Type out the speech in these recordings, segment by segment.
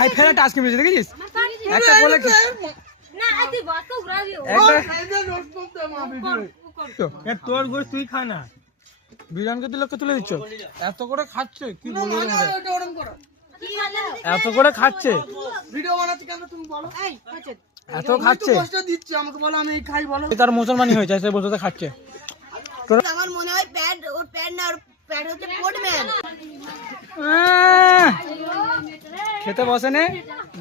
High ফেরাটা আজকে মেরেছে দেখেছিস? একটা কোলে কি? না তুই বসতো ঘুরাবি। একটা তোর গোস তুই খা না। বিরিয়ানিকে তুই লোককে তুলে দিচ্ছ? এত করে খাচ্ছে কি বলব এত করে খাচ্ছে। ভিডিও বানাচ্ছি কেন তুমি বলো? এত খাচ্ছে। কষ্ট দিচ্ছি আমাকে বলো আমি এই খাই বলো। তার মুসলমানই হয়েছে সে বসে খাচ্ছে। আমার মনে হয় প্যাড ওর প্যাড না প্যাড হচ্ছে পোর্টম্যান। খেতে বসে নে।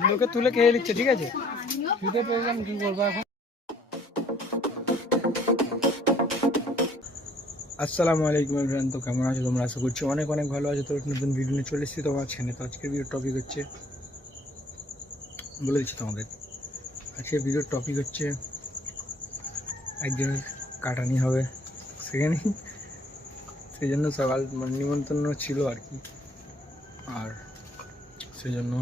লোকে তুলে খেয়ে নিচ্ছে ঠিক আছে? খেতে পেলাম কি করব এখন? আসসালামু আলাইকুম এভরিওয়ান তো কেমন আছো তোমরা? আশা করছি অনেক অনেক ভালো আছো। তো নতুন ভিডিও নিয়ে চলে এসেছি তোমার চ্যানেলে তো আজকের ভিডিওর টপিক হচ্ছে বলে দিচ্ছি তোমাদের। আজকের ভিডিওর টপিক হচ্ছে একজনের কাটানি হবে। সেখানে সেই জন্য সকাল মানে নিমন্ত্রণ ছিল আর কি। আর সেই জন্য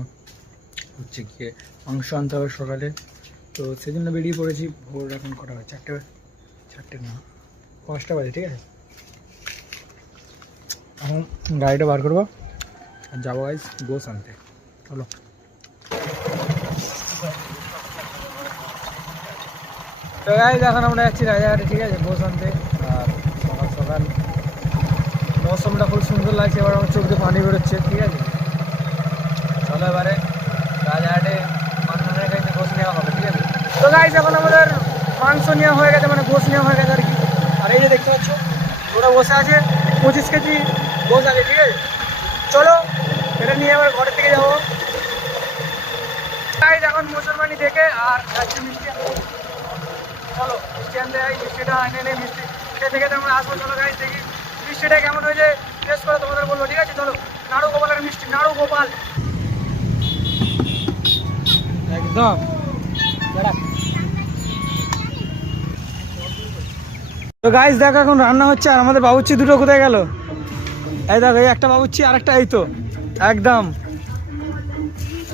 হচ্ছে গিয়ে মাংস আনতে হবে সকালে। তো সেই জন্য বেরিয়ে পড়েছি, ভোর এখন কটা হয় চারটে চারটে না, পাঁচটা বাজে, ঠিক আছে? এখন গাড়িটা বার করব, আর যাব গাইজ গোস আনতে। চলো। তো গাইজ এখন আমরা যাচ্ছি রাজাঘাটে ঠিক আছে? গোস আনতে। মৌসুমটা খুব সুন্দর লাগছে, এবার আমার চোখ দিয়ে পানি বেরোচ্ছে, ঠিক আছে? চলো এবারে রাজাহাটে মান্নানের কাছে গোস নেওয়া হবে, ঠিক আছে? তো গাইজ এখন আমাদের মাংস নেওয়া হয়ে গেছে মানে গোস নেওয়া হয়ে গেছে আর কি। আর এই যে দেখতে পাচ্ছ, ওরা বসে আছে, পঁচিশ কেজি গোস আছে, ঠিক আছে? চলো, এটা নিয়ে আবার ঘরের থেকে যাব। গাইজ এখন মুসলমানি দেখে আর যাচ্ছি মিষ্টি চলো মিষ্টি আনতে যাই মিষ্টিটা এনে এনে মিষ্টি খেতে খেতে আমরা আসব, চলো গাইজ দেখি। মিষ্টিটা কেমন হয়েছে? টেস্ট করে তোমাদের বলব ঠিক আছে? চলো নাড়ু গোপালের মিষ্টি নাড়ু গোপাল। একদম। তো গাইজ দেখো এখন রান্না হচ্ছে আর আমাদের বাবুচ্ছি দুটো কোথায় গেল? এই দেখো এই একটা বাবুচ্ছি আর একটা এই তো। একদম।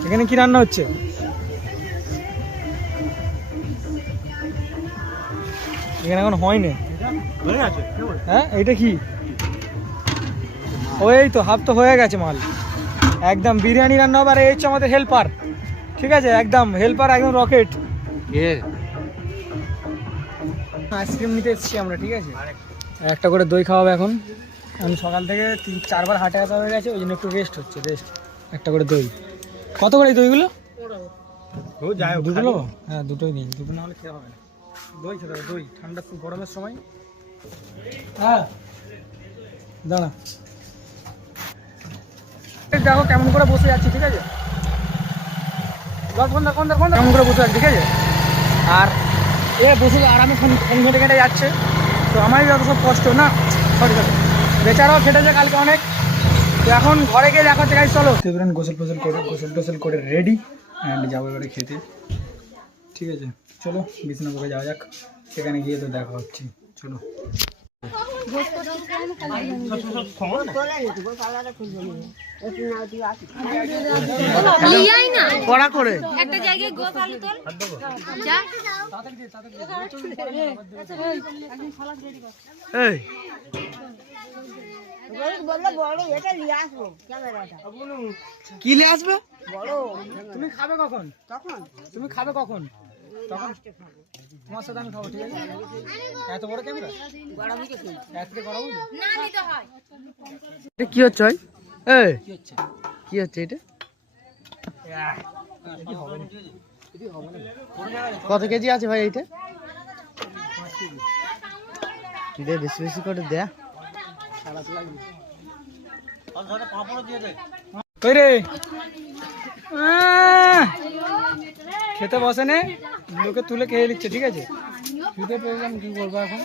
এখানে কি রান্না হচ্ছে? এখানে এখন হয়নি। হ্যাঁ এইটা কি? ও এই তো হাফ তো হয়ে গেছে মাল। একদম বিরিয়ানি রান্না হবে আর এই হচ্ছে আমাদের হেল্পার ঠিক আছে? একদম হেল্পার একদম রকেট আইসক্রিম নিতে এসেছি আমরা ঠিক আছে? একটা করে দই খাওয়াবে এখন। আমি সকাল থেকে তিন চারবার হাটে আসা হয়ে গেছে ওই জন্য একটু রেস্ট হচ্ছে রেস্ট একটা করে দই। কত করে দইগুলো? দুটো হ্যাঁ দুটোই নিন দুটো না হলে খেয়ে হবে না। দই খেতে হবে দই। ঠান্ডা খুব গরমের সময়। হ্যাঁ। দাঁড়া। দেখো, কেমন করে বসে যাচ্ছি ঠিক আছে? দশ ঘণ্টা ঘণ্টা ঘণ্টা কেমন করে বসে আছি, ঠিক আছে? আর এ বসে আরামে ফোন ফোন ঘেটে ঘেটে যাচ্ছে। তো আমারই যত সব কষ্ট, না? Sorry sorry. বেচারাও খেটেছে কালকে অনেক। তো এখন ঘরে গিয়ে দেখা হচ্ছে চলো। দেবরান গোসল ফোসল করে গোসল টোসল করে রেডি অ্যান্ড যাব এবারে খেতে। ঠিক আছে, চলো, বিষ্ণুপুরে যাওয়া যাক। সেখানে গিয়ে তো দেখা হচ্ছে। চলো। কড়া করে। একটা জায়গায় গোস আলু তোল। এই। কি নিয়ে আসবে? তুমি খাবে কখন? তখন তুমি খাবে কখন? তখন তোমার সাথে আমি খাব ঠিক আছে? এত বড় ক্যামেরা? হয়। এটা কি হচ্ছে এই। কি হচ্ছে? কি এটা? কত কেজি আছে ভাই এইটা? দে বেশি বেশি করে দে। কই রে! খেতে বসে নে লোকে তুলে খেয়ে নিচ্ছে ঠিক আছে? খেতে পেলাম কি করব এখন?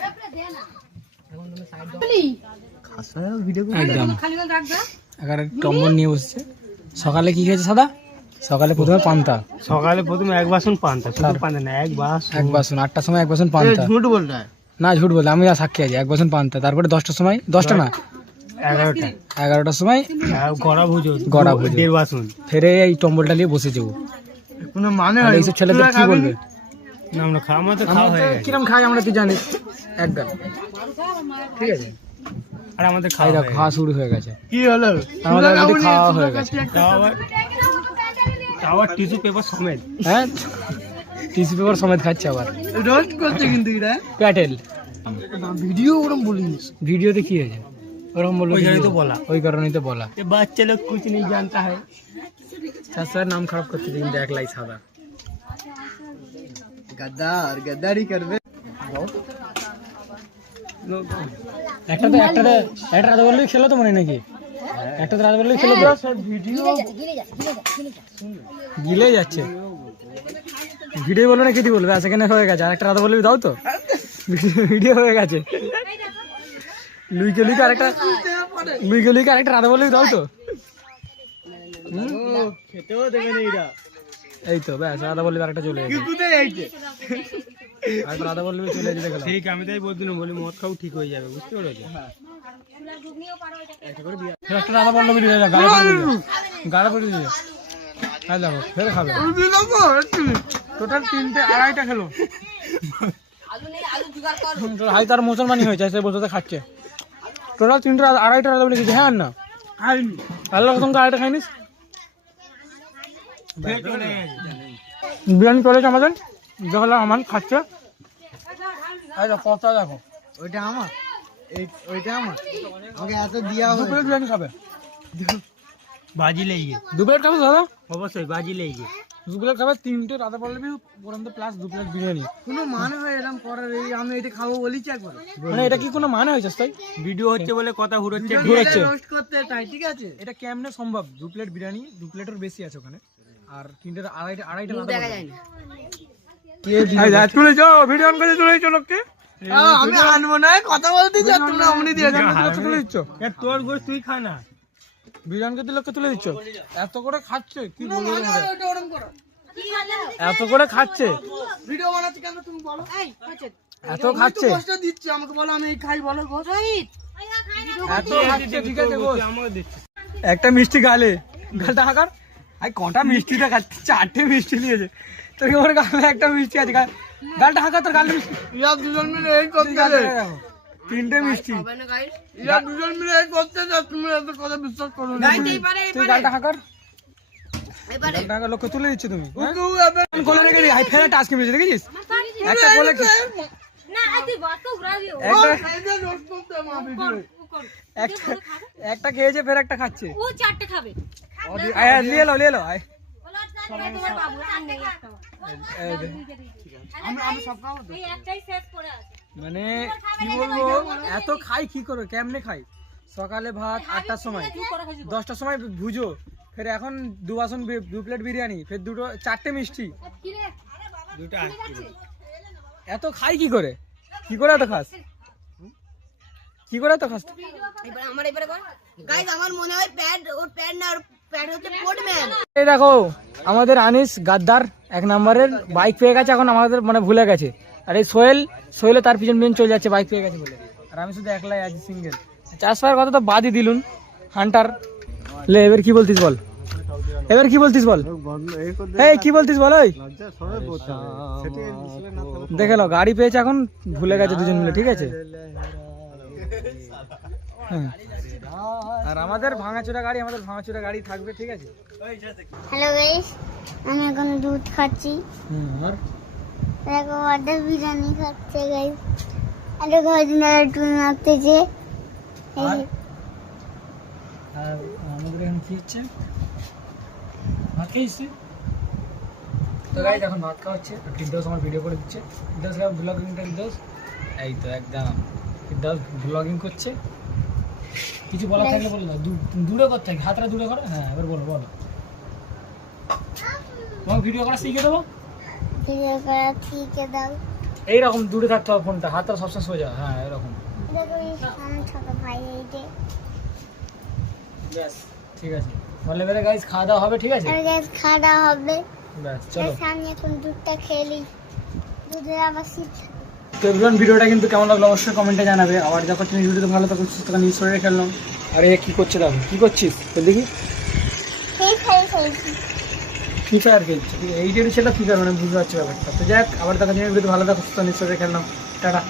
সকালে কি খেয়েছে সাদা? সকালে প্রথমে পান্তা। সকালে প্রথমে এক বাসন পান্তা পান্তা না এক বাস এক বাসন আটটার সময় এক বাসন পান্তা। ঝুট বলটা। না ঝুট বলতে আমি আর সাক্ষী আছি এক বাসন পান্তা। তারপরে দশটার সময় দশটা না? এগারোটা। এগারোটার সময় গড়া ভুজো গড়া ভুজো। দেড় বাসন। ফেরে এই টম্বলটা নিয়ে বসে ও। কোনো মানে হয় এইসব কি বলবে? আমরা খাওয়া খাওয়া হয়ে গেছে। কিরম খাই আমরা তুই জানিস একদম। ঠিক আছে? আর আমাদের খাওয়া খাওয়া শুরু হয়ে গেছে। কি হলো? আমাদের খাওয়া হয়ে গেছে। খাওয়া টিস্যু পেপার সমেত। হ্যাঁ? টিস্যু পেপার সমেত খাচ্ছে আবার। রোস্ট করছে কিন্তু এটা। প্যাটেল। ভিডিও ওরম বলিস। ভিডিওতে কি হয়েছে? ওরম বলো ওই কারণেই তো বলা। ওই কারণেই তো বলা। বাচ্চা লোক কিছু নেই জানতা হয় স্যার নাম খারাপ করতে দিন দেখ লাই সাদা। গদ্দার গদ্দারি করবে। একটা তো একটা একটা রাতে বললেই খেলো তো মনে হয় নাকি? একটা তো রাতে বললেই খেলো তো। গিলে যাচ্ছে ভিডিও বলবে না কেটে বলবে? সেখানে হয়ে গেছে আর একটা রাতে বলবি দাও তো। ভিডিও হয়ে গেছে। লুইকে লুইকে আরেকটা লুইকে লুইকে আরেকটা রাতে বলবি দাও তো। খেতেও দেবে না এরা। এই তো ব্যাস আরেকটা চলে গেছে কোথায় যাইছে আরেকটা রাধা বলবি চলে যেতে গেল ঠিক আমি তাই বলছিলাম বলি মদ খাও ঠিক হয়ে যাবে বুঝতে পেরেছ? গাড়ি দিল গাড়ি দিল হ্যাঁ দেখো ফের খাবে। টোটাল তিনটে আড়াইটা খেলো। হাই তার মুসলমানি হয়েছে সে বসে খাচ্ছে। টোটাল তিনটে আড়াইটা রাধা বলে কিছু হ্যাঁ আর না? আল্লাহ কসম আড়াইটা খাইনিস? বিরিয়ানি চলেছে আমাদের। দেখলাম আমার খাচ্ছে। এই দেখো দেখো। ওইটা আমার। এই ওইটা আমার। আমাকে এত দিয়া দু বিরিয়ানি খাবে। বাজি লেগে দু প্লেট খাবে দাদা? অবশ্যই বাজি লেগে দু প্লেট খাবে তিনটে পর্যন্ত প্লাস দু প্লেট বিরিয়ানি। কোনো মানে হয় এরকম করার এই আমি এটা খাব বলিছি একবার। মানে এটা কি কোনো মানে হয়েছে তাই? ভিডিও হচ্ছে বলে কথা হুড়োচ্ছে। ঘুরেছে রোস্ট করতে তাই ঠিক আছে এটা কেমনে সম্ভব? দু প্লেট বিরিয়ানি দু প্লেটের বেশি আছে ওখানে। আর তিনটে আড়াইটা আড়াইটা দেখা যায় না। যাও ভিডিও অন করে চলে যাচ্ছ লোককে। আমি আনব না কথা বলতে যা তোমরা অমনি দিয়ে যাও তুলে দিচ্ছ। তোর গোস তুই খা না। লোককে তুলে দিচ্ছ? এত করে খাচ্ছে কি বলব এত করে খাচ্ছে। ভিডিও বানাচ্ছি কেন তুমি বলো? এত খাচ্ছে। কষ্ট দিচ্ছে আমাকে বলো আমি এই খাই বলো এত খাচ্ছে ঠিক আছে একটা মিষ্টি গালে। গালটা হাঁকার। আই কটা মিষ্টিটা খাচ্ছে চারটে মিষ্টি দিয়েছে। তোর ওর গালে একটা মিষ্টি আছে? গালটা হাঁকা তোর গালে মিষ্টি ইয়া দুজন মিলে এই করতে দেখো। তিনটে মিষ্টি। ইয়া দুজন মিলে এই করতে তুমি এত কথা বিশ্বাস করো না। তুই গালটা হাঁকার লোককে তুলে দিচ্ছে তুমি হ্যাঁ? কোলে রেখে দিই, কেমেছে দেখেছিস? একটা কোলে একটা খেয়েছে ফের একটা খাচ্ছে। ও চারটে খাবে। আয় নিয়ে নিয়ে করে মানে কি বলব এত খাই কি করবে কেমনে খাই? সকালে ভাত আটটার সময়। দশটার সময় ভুজো। ফের এখন দু বাসন দু প্লেট বিরিয়ানি ফের দুটো চারটে মিষ্টি। দুটা এত খাই কি করে? কি করে এত খাস? কি করে এত খাস? এবারে আমার এবারে গাইস আমার মনে হয় প্যাড ওর প্যাড না দেখো, আমাদের আনিস গাদ্দার এক নম্বরের বাইক পেয়ে গেছে, এখন আমাদের মানে ভুলে গেছে। আর এই সোহেল সোহেলে তার পিছন পিছন চলে যাচ্ছে বাইক পেয়ে গেছে বলে। আর আমি শুধু একলাই আছি সিঙ্গেল চাষ পাওয়ার কথা তো বাদই দিলুন। হান্টার, লে, এবার কি বলতিস বল? এবার কি বলতিস বল? এই, কি বলতিস বল, ওই? দেখে গাড়ি পেয়েছে এখন, ভুলে গেছে দুজন মিলে, ঠিক আছে। আর আমাদের ভাঙাচোরা গাড়ি আমাদের ভাঙাচোরা গাড়ি থাকবে ঠিক আছে? হ্যালো গাইস আমি এখন দুধ খাচ্ছি। হুম আর? দেখো অর্ডার বিরিয়ানি খাচ্ছে গাইস আর ঘর দিনারা টুন মাপতেছে আর? আর আমাদের এখন কি হচ্ছে? ভাত খেয়েছি তো গাইজ এখন ভাত খাওয়া হচ্ছে। ফিরদোস আমার ভিডিও করে দিচ্ছে। ফিরদোস ব্লগিংটা ফিরদোস? এই তো একদম। ফিরদোস ব্লগিং করছে। কিছু বলার থাকলে বলো না। দূ- দূরে করতে হবে হাতটা দূরে করো। হ্যাঁ এবার বলো বলো। তোমাকে ভিডিও করা শিখে দেবো? ভিডিও করা ঠিক দাও। এইরকম দূরে থাকতে হবে ফোনটা। হাতটা সবসময় সোজা। হ্যাঁ এরকম। ব্যাস ঠিক আছে। বলে গাইজ খাওয়া দাওয়া হবে ঠিক আছে? গ্যাস খাওয়া হবে। ব্যাস চলো। আমি এখন দুধটা খেলি দুধের আবার শীত তো এবার ভিডিওটা কিন্তু কেমন লাগল অবশ্যই কমেন্টে জানাবে। আবার যখন তুমি ভিডিওতে ভালো থাকো সুস্থ থাকো নিজ শরীরে খেললাম আরে কী করছে দেখো কী করছিস? তো দেখি। ফ্রি ফায়ার খেলছে। এই যে সেটা ফ্রি ফায়ার মানে বুঝতে পারছি ব্যাপারটা। তো যাক আবার দেখা ভিডিওতে ভালো থাকো সুস্থ নিউজ শরীরে খেললাম টাটা।